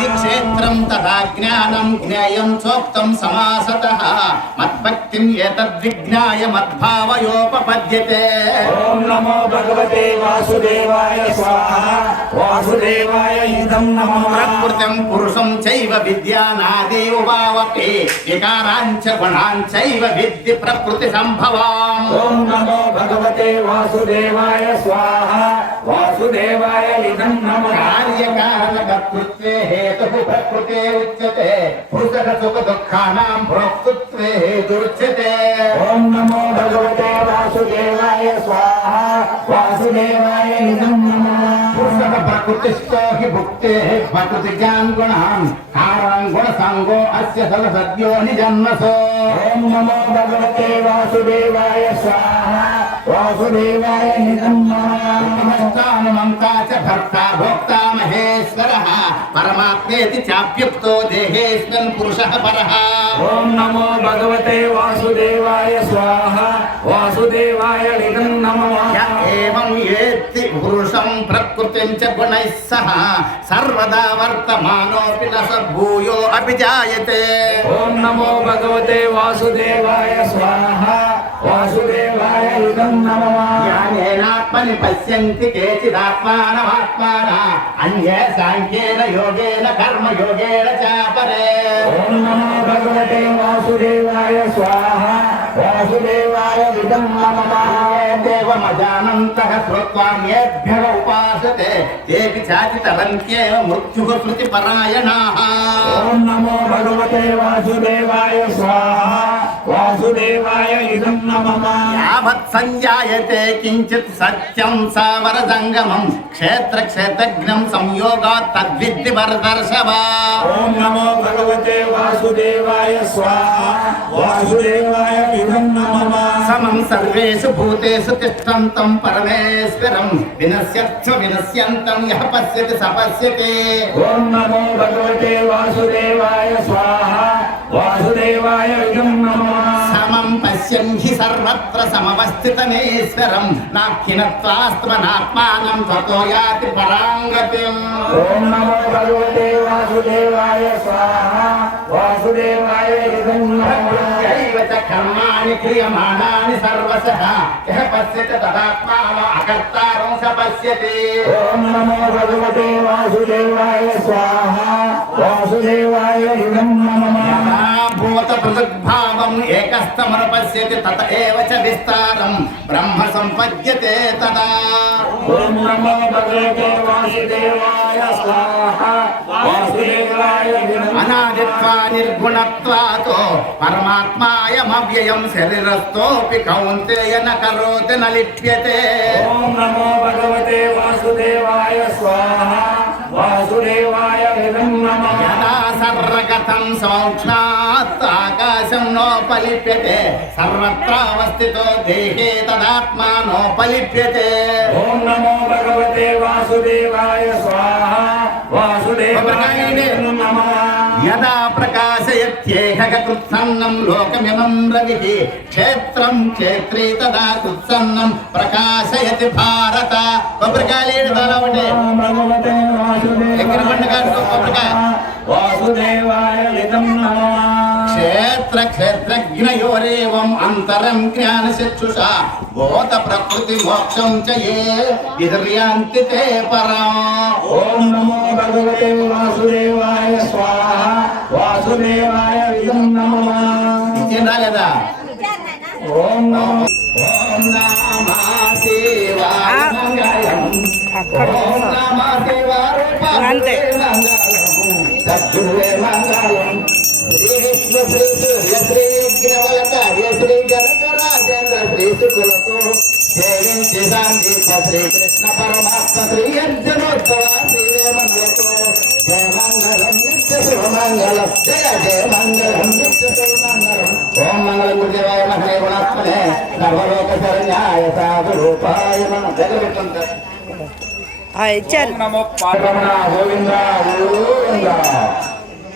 ఇది క్షేత్రం తథా జ్ఞానం జ్ఞేయం చోక్తం సమాసతః మద్భక్తిం ఏతద్విజ్ఞాయ మద్భావయోపపద్యతే. ఓం నమో భగవతే వాసుదేవాయ స్వాహా వాసుదేవాయ ఇదం నమః. ప్రకృతిం పురుషం చైవ విద్యానాది ఉపావపి వికారాంచ గుణాంచైవ విద్య ప్రకృతి సంభవాం. ఓం నమో భగవతే వాసుదేవాయ స్వాహా వాసుదేవాయ ఇదం నమః. కార్యకారణకర్తృత్వే హేతుః ప్రకృతే ఉచ్యతే పురుషః సుఖ దుఃఖానాం భోక్తృత్వే హేతురుచ్యతే. ఓం నమో భగవతే వాసుదేవాయ స్వాహా వాసుదేవాయ ఇదం నమః. పురుషః ప్రకృతిస్థో హి భుక్తేః ప్రకృతిజ్ఞాన్ గుణాన్ కారణం గుణసంగో అస్య సదసద్యో నిజన్మసో. ఓం నమో భగవతే వాసుదేవాయ స్వాహా వాసుదేవాయ ఇదం నమః. సమస్తానుమంతా చ భర్తా భోక్తా మహేశ్వరః పరమాత్మేతి చాప్యుక్తో దేహేస్మిన్ పురుషః పరః. ఓం నమో భగవతే వాసుదేవాయ స్వాహా వాసుదేవాయ ఇదం నమః. య ఏవం ఏత్తి పురుషం ప్రకృతిం చ గుణైః సహ సర్వదా వర్తమానోపి న స భూయో అపి జాయతే. ఓం నమో భగవతే వాసుదేవాయ స్వాహా వాసుదేవాయ ఇదం నమః. జ్ఞానేనాత్మని పశ్యంతి కేచిదాత్మానమాత్మానః అన్యే సాంఖ్యేన యోగేన కర్మయోగేన చాపరే. ఓం నమో భగవతే వాసుదేవాయ స్వాహా వాసుదేవాయ ఇదం నమః. దేవమజానంతః శ్రుత్వాన్యేభ్యः ఉపాసతే తేపి చాచితరంత్యేవ మృత్యుః శృతిపరాయణాః. ఓం నమో భగవతే వాసుదేవాయ స్వాహా వాసుదేవాయ ఇదం నమః. యావత్ సంజాయతే కించిత్ సత్యం సావరజంగమం క్షేత్ర క్షేత్రజ్ఞం సంయోగాత్ తద్విద్ధి వరదర్శవ. ఓం నమో భగవతే వాసుదేవాయ స్వాహా వాసుదేవాయ ఇదం నమః. సమం సర్వేషు భూతేషు తిష్టంతం పరమేశ్వరం వినశ్యచ్చ వినశ్యంతం యః పశ్యతి స పశ్యతి. ఓం నమో భగవతే వాసుదేవాయ స్వాహా వాసుదేవాయ ఇదం నమః. సమం పశ్యన్ హి సర్వత్ర సమవస్థితమేశ్వరం నాఖ్యనత్వాస్త్వనాత్మానం తతో యాతి పరాంగతిం. ఓం నమో భగవతే వాసుదేవాయ స్వాహా వాసుదేవాయ ఇదం నమః. ప్రకృత్యైవ చ కర్మాణి క్రియమాణాని సర్వశః యః పశ్యతి తదాత్మానో అకర్తారం స పశ్యతి. ఓం నమో భగవతే వాసుదేవాయ స్వాహా వాసుదేవాయ ఇదం నమః. భూత పృథగ్భావం ఏకస్థమను పశ్యతి తత ఏవ చ విస్తారం బ్రహ్మ సంపద్యతే తదా. ఓం నమో భగవతే వాసుదేవాయ స్వాహా వాసుదేవాయ ఇదం అనాదిత్వా నిర్గుణత్వాతో పరమాత్మాయమవ్యయం శరీరస్థోపి కౌంతేయ న కరోతి న లిప్యతే. ఓం నమో భగవతే వాసుదేవాయ స్వాహా వాసుదేవాయ ఇదం నమః. యదా సర్వగతం సౌక్ష్మాత్ ఆకాశం నోపలిప్యతే సర్వత్రావస్థితో దేహే తదాత్మా నోపలిప్యతే. ఓం నమో భగవతే వాసుదేవాయ స్వాహా వాసుదేవాయ ఇదం నమః. యదా ప్రకాశయత్యేహ కృత్సన్నం లోకమిమం రవిః క్షేత్రం క్షేత్రీ తదా కృత్సన్నం ప్రకాశయతి భారత. కొబ్బరికాయలు తలవండి భగవతే వాసుదేవాయ ఇదం నమః. క్షేత్ర క్షేత్రజ్ఞయోరేవం అంతరం జ్ఞానచక్షుషా బోధ ప్రకృతి మోక్షం చ ఏ విహర్యాంతి తే పరం. ఓం నమో భగవతే వాసుదేవాయ స్వాహా వాసుదేవాయ ఇదం నమః. ఇచ్చిందా లేదా? ఓం నమో ఓం నమః శివాయ మంగళం ఓం నమః శివాయ మంగళం సద్గురువే మంగళం శ్రీ విష్ణు శ్రీ సూర్య శ్రీ విఘ్నవలకార్య శ్రీ జనక రాజేంద్ర శ్రీ శుకులతో సేవించి సాందీప శ్రీ కృష్ణ పరమాత్మ శ్రీ అర్జునోత్సవ శ్రీ వేమనలతో జయ మంగళం నిత్య శుభమంగళం జయ జయ మంగళం నిత్య శుభమంగళం. ఓం మంగళం గురుదేవాయ మహే గుణాత్మనే సర్వలోక శరణ్యాయ సాధు రూపాయ నమః. జగవిష్ణుంత ఇచ్చారు. నమో పార్వణ గోవింద గోవింద.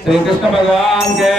శ్రీ కృష్ణ భగవాన్ కే